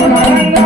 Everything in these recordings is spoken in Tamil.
Thank you.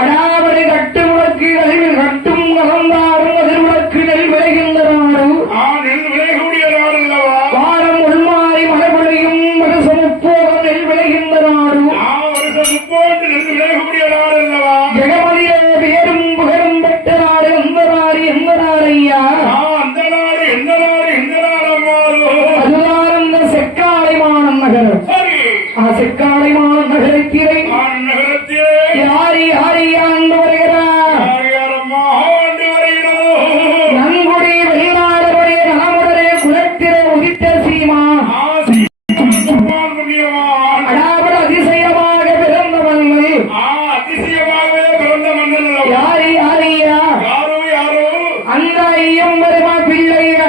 அடாவடி கட்டு முழக்கு அதில் கட்டும் கலந்தாரும் அதில் முழக்கு நெல் விளைகின்ற நாடு. விளையக்கூடிய நாடு வாரம் உள்மாறி மழை வருஷம் முப்போகம் நெல் விளைகின்ற நாடு. வருஷம் முப்போட்டு நெல் விளையக்கூடிய நாடு அல்லவா ஜெகமதியே பேரும் புகழும் பெற்ற நாடு எந்த நாடு எந்த நாடு ஐயா அந்த நாடு எந்த நாடு எந்த நாடு அம்மாளோ அதுதான் அந்த செக்காலைமானம் நகரம் நகரத்திலே அந்த ஐயம் வருமா பிள்ளையா?